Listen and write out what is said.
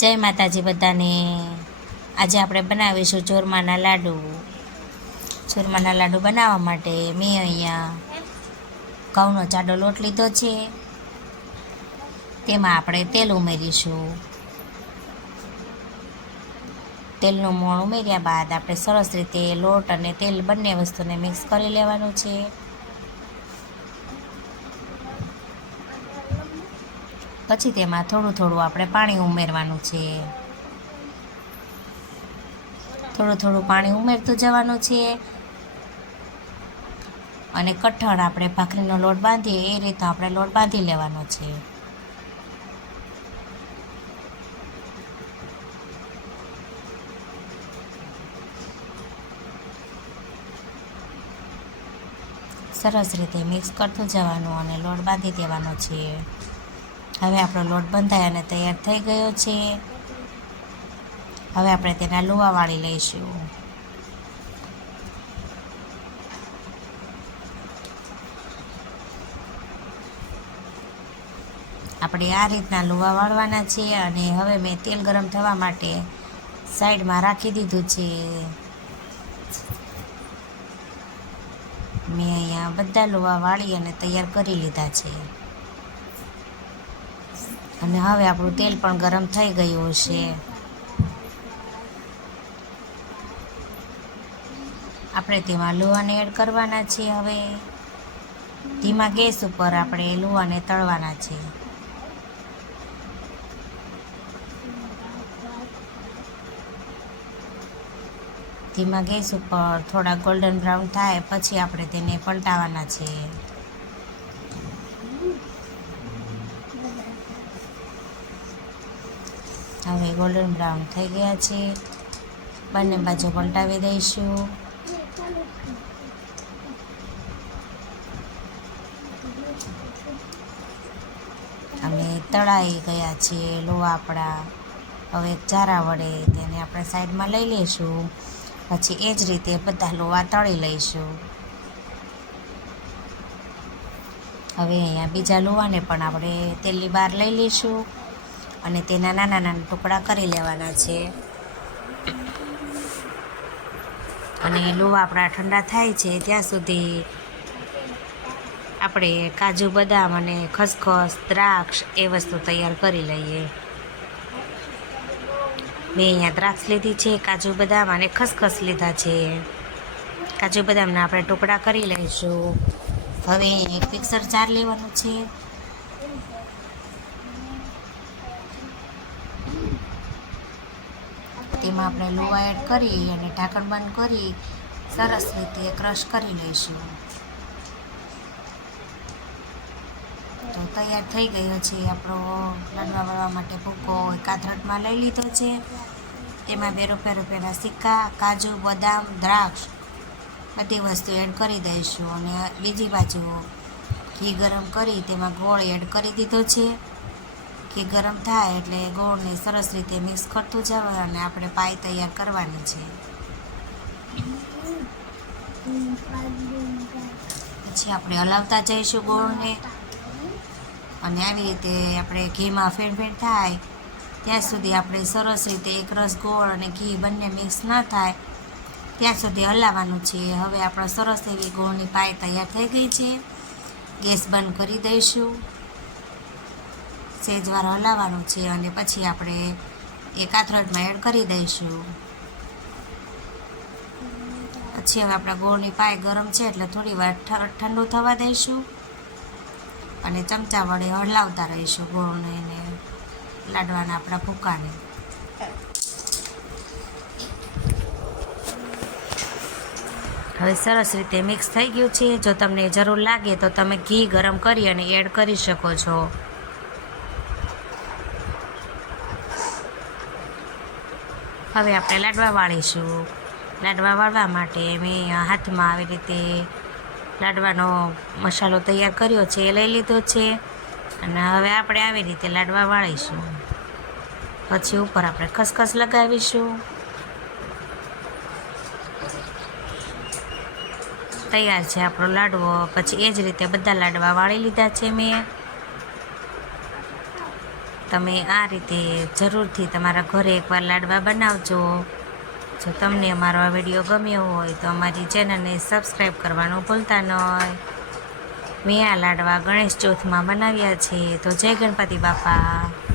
જય માતાજી બધાને। આજે આપણે બનાવીશું ચૂરમાના લાડુ। ચૂરમાના લાડુ બનાવવા માટે મેં અહીંયા ઘઉંનો જાડો લોટ લીધો છે। તેમાં આપણે તેલ ઉમેરીશું। તેલનું મોણ ઉમેર્યા બાદ આપણે સરસ રીતે લોટ અને તેલ બંને વસ્તુને મિક્સ કરી લેવાનું છે। પછી તેમાં થોડું થોડું આપણે પાણી ઉમેરવાનું છે। થોડું થોડું પાણી ઉમેરતું જવાનું છે અને કઠણ આપણે ભાખરીનો લોટ બાંધીએ એ રીતે આપણે લોટ બાંધી લેવાનો છે। સરસ રીતે મિક્સ કરતું જવાનું અને લોટ બાંધી દેવાનો છે। હવે આપણો લોટ બંધાય અને તૈયાર થઈ ગયો છે। હવે આપણે તેના લુવા વાળી લઈશું। આપણે આ રીતના લુવા વાળવાના છે અને હવે મેં તેલ ગરમ થવા માટે સાઈડમાં રાખી દીધું છે। મેં અહીંયા બધા લુવા વાળી અને તૈયાર કરી લીધા છે અને હવે આપણું તેલ પણ ગરમ થઈ ગયું છે। આપણે તેમાં લુવાને એડ કરવાના છે। હવે ધીમા ગેસ ઉપર આપણે લુવાને તળવાના છે। ધીમા ગેસ ઉપર થોડા ગોલ્ડન બ્રાઉન થાય પછી આપણે તેને પલટાવવાના છે। હવે ગોલ્ડન બ્રાઉન થઈ ગયા છે, બંને બાજુ પલટાવી દઈશું। અને તળાઈ ગયા છે લોવા આપણા। હવે ચારા વડે તેને આપણે સાઈડમાં લઈ લઈશું। પછી એ જ રીતે બધા લોવા તળી લઈશું। હવે અહીંયા બીજા લોવાને પણ આપણે તેલની બહાર લઈ લઈશું અને તેના નાના નાના ટુકડા કરી લેવાના છે। અને લોવા આપણા ઠંડા થાય છે ત્યાં સુધી આપણે કાજુ બદામ અને ખસખસ દ્રાક્ષ એ વસ્તુ તૈયાર કરી લઈએ। મેં અહીંયા દ્રાક્ષ લીધી છે, કાજુ બદામ અને ખસખસ લીધા છે। કાજુ બદામના આપણે ટુકડા કરી લઈશું। હવે એક મિક્સર જાર લેવાનું છે, તેમાં આપણે લોવા એડ કરી અને ઢાંકણ બંધ કરી સરસ રીતે ક્રશ કરી લઈશું। તો તૈયાર થઈ ગયો છે આપણો લાડવા વળવા માટે ભૂકો। કાથરટમાં લઈ લીધો છે, તેમાં 2 રૂપિયાના સિક્કા, કાજુ બદામ દ્રાક્ષ બધી વસ્તુ એડ કરી દઈશું અને બીજી બાજુ ઘી ગરમ કરી તેમાં ગોળ એડ કરી દીધો છે। ઘી ગરમ થાય એટલે ગોળને સરસ રીતે મિક્સ કરતું જવાનું અને આપણે પાઈ તૈયાર કરવાની છે। પછી આપણે હલાવતા જઈશું ગોળને અને આવી રીતે આપણે ઘીમાં ફેણ થાય ત્યાં સુધી આપણે સરસ રીતે એક રસ ગોળ અને ઘી બંને મિક્સ ના થાય ત્યાં સુધી હલાવવાનું છે। હવે આપણે સરસ એવી ગોળની પાઈ તૈયાર થઈ ગઈ છે। ગેસ બંધ કરી દઈશું, સહેજવાર હલાવવાનું છે અને પછી આપણે એ કાથરટમાં એડ કરી દઈશું। પછી હવે આપણા ગોળની પાઈ ગરમ છે એટલે થોડી વાર ઠંડુ થવા દઈશું અને ચમચા વડે હલાવતા રહીશું ગોળને અને લાડવાના આપણા ભૂકાને। હવે સરસ રીતે મિક્સ થઈ ગયું છે। જો તમને જરૂર લાગે તો તમે ઘી ગરમ કરી અને એડ કરી શકો છો। હવે આપણે લાડવા વાળીશું। લાડવા વાળવા માટે મેં હાથમાં આવી રીતે લાડવાનો મસાલો તૈયાર કર્યો છે એ લઈ લીધો છે અને હવે આપણે આવી રીતે લાડવા વાળીશું। પછી ઉપર આપણે ખસખસ લગાવીશું। તૈયાર છે આપણો લાડવો। પછી એ જ રીતે બધા લાડવા વાળી લીધા છે મેં। તમે આ રીતે જરૂરથી તમારા ઘરે એકવાર લાડવા બનાવજો. જો તમને અમારો આ વિડીયો ગમ્યો હોય તો અમારી ચેનલને સબસ્ક્રાઈબ કરવાનું ભૂલતા નહીં. મેં આ લાડવા ગણેશ ચોથમાં બનાવ્યા છે. તો જય ગણપતિ બાપા.